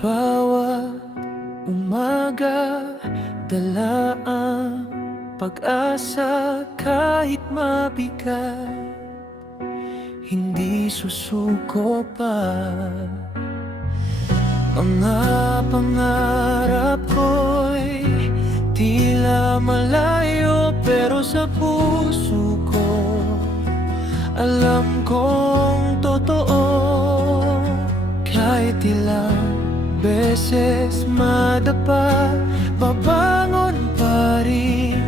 bawat umaga, dala ang pag-asa kahit mabigat, hindi susuko pa. Mga pangarap ko'y tila malayo, pero sa puso ko alam kong totoo. Kahit ilang beses madapa, babangon pa rin,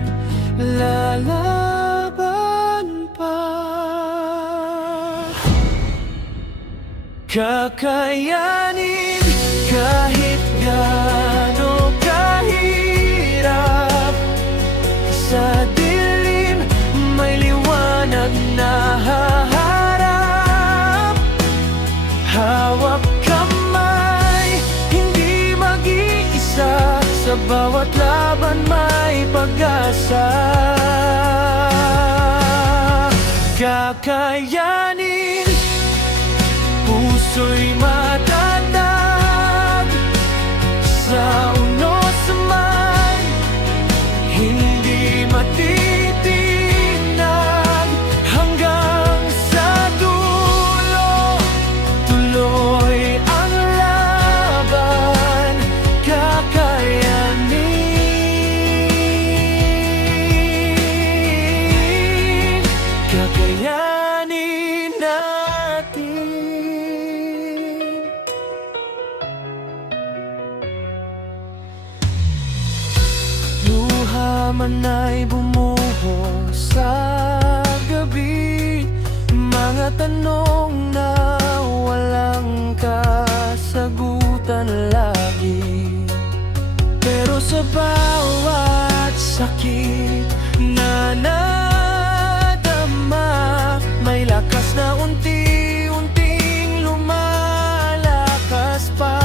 lalaban pa. Kakayanin kahit gaano kahirap. Sa dilim may liwanag na haharap. Hawak kamay, hindi mag-iisa. Sa bawat laban may pag-asa. Kakayanin, puso'y matatag. Sa unos man, hindi matitinag. Hanggang sa dulo, tuloy ang laban. Kakayanin, kakayanin natin. Luha man ay bumuhos sa gabi, mga tanong na walang kasagutan lagi. Pero sa bawat sakit na nadama, may lakas na unti-unting lumalakas pa.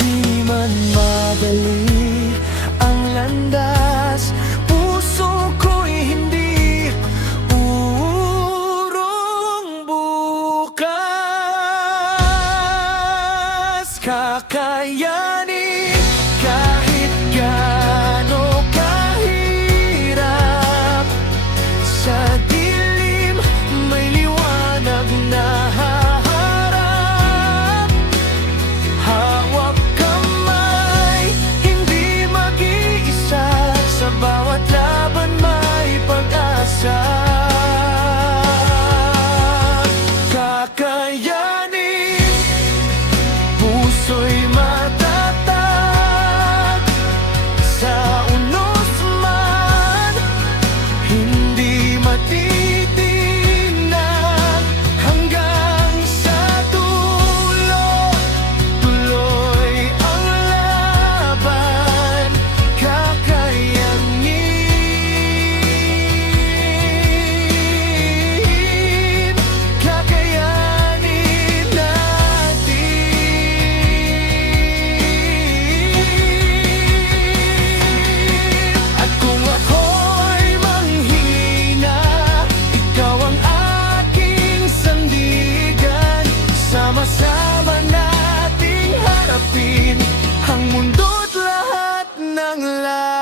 Di man madali ang landas, puso ko'y hindi uurong bukas. Kakayanin kahit gaano kahirap. Sa dilim may liwanag na haharap. Hawak kamay, hindi mag-iisa. Sa bawat laban may pag-asa. Kakayanin, puso'y matatag. Sa unos man, hindi matitinag. Hanggang sa dulo, tuloy ang laban. Kakayanin, kakayanin natin. At kung ako'y manghina, ikaw ang aking sandigan. Sama-sama nating harapin ang mundo't lahat ng laban.